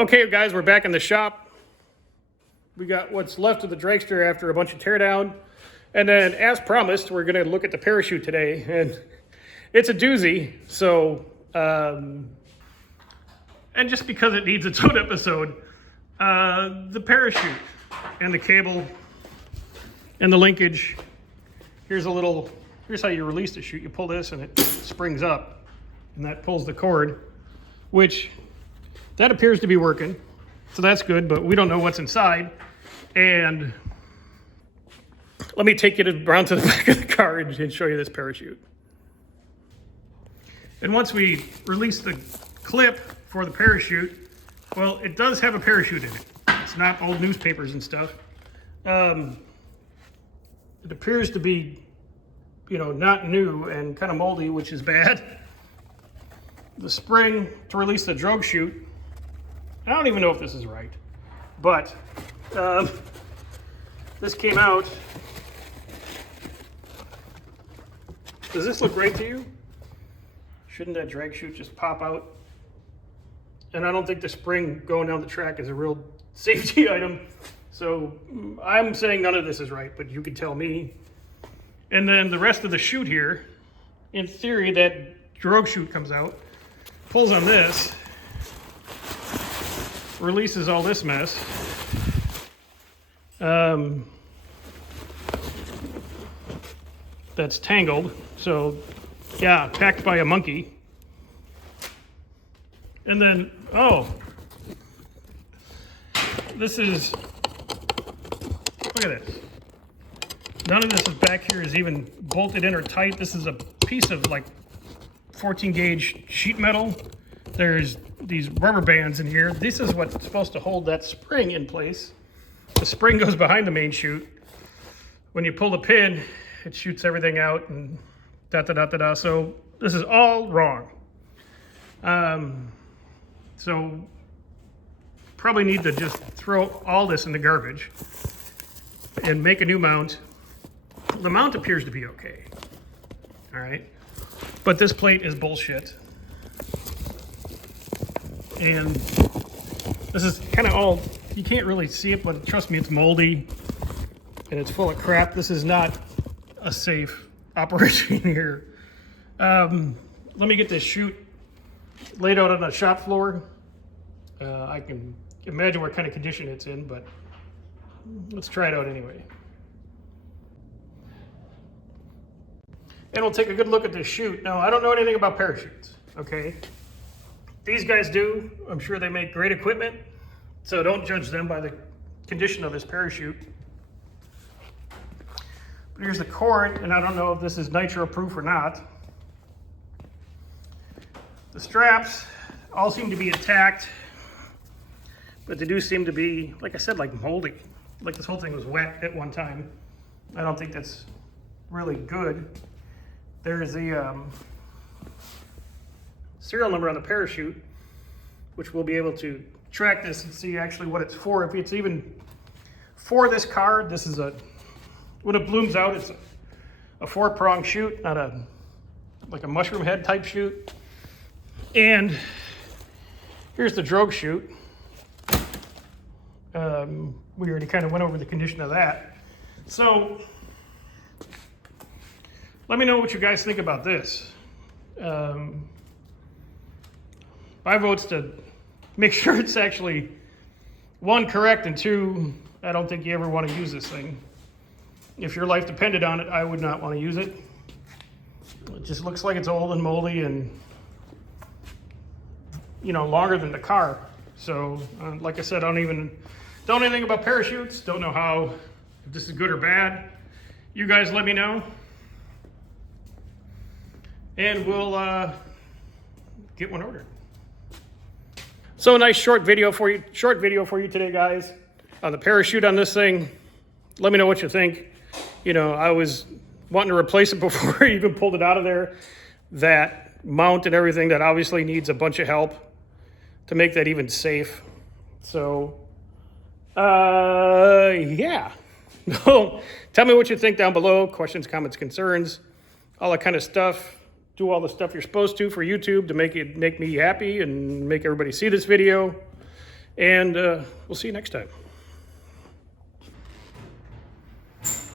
Okay, guys, we're back in the shop. We got what's left of the dragster after a bunch of teardown. And then, as promised, we're going to look at the parachute today. And it's a doozy, so... and just because it needs its own episode, the parachute and the cable and the linkage. Here's how you release the chute. You pull this and it springs up, and that pulls the cord, which that appears to be working. So that's good, but we don't know what's inside. And let me take you around to the back of the car and show you this parachute. And once we release the clip for the parachute, well, it does have a parachute in it. It's not old newspapers and stuff. It appears to be, not new and kind of moldy, which is bad. The spring to release the drogue chute, I don't even know if this is right, but this came out. Does this look right to you? Shouldn't that drag chute just pop out? And I don't think the spring going down the track is a real safety item. So I'm saying none of this is right, but you can tell me. And then the rest of the chute here, in theory, that drogue chute comes out, pulls on this, releases all this mess. That's tangled. So yeah, packed by a monkey. And then, this is, look at this. None of this is back here is even bolted in or tight. This is a piece of like 14 gauge sheet metal. There's these rubber bands in here. This is what's supposed to hold that spring in place. The spring goes behind the main chute. When you pull the pin, it shoots everything out and da-da-da-da-da. So this is all wrong. So probably need to just throw all this in the garbage and make a new mount. The mount appears to be okay. All right. But this plate is bullshit. And this is kind of all, you can't really see it, but trust me, it's moldy and it's full of crap. This is not a safe operation here. Let me get this chute laid out on the shop floor. I can imagine what kind of condition it's in, but let's try it out anyway. And we'll take a good look at this chute. Now, I don't know anything about parachutes, okay? These guys do. I'm sure they make great equipment, so don't judge them by the condition of this parachute. But here's the cord, and I don't know if this is nitro-proof or not. The straps all seem to be intact, but they do seem to be, like I said, like moldy. Like this whole thing was wet at one time. I don't think that's really good. There's the serial number on the parachute, which we'll be able to track this and see actually what it's for. If it's even for this car, this is when it blooms out, it's a 4-prong chute, not like a mushroom head type chute. And here's the drogue chute. We already kind of went over the condition of that. So let me know what you guys think about this. My vote's to make sure it's actually, 1, correct, and 2, I don't think you ever want to use this thing. If your life depended on it, I would not want to use it. It just looks like it's old and moldy and, longer than the car. So, like I said, I don't know anything about parachutes. Don't know if this is good or bad. You guys let me know. And we'll get one ordered. So a nice short video for you today, guys, on the parachute on this thing. Let me know what you think. I was wanting to replace it before I even pulled it out of there. That mount and everything, that obviously needs a bunch of help to make that even safe. So, yeah. Tell me what you think down below. Questions, comments, concerns, all that kind of stuff. Do all the stuff you're supposed to for YouTube to make me happy and make everybody see this video. and we'll see you next time.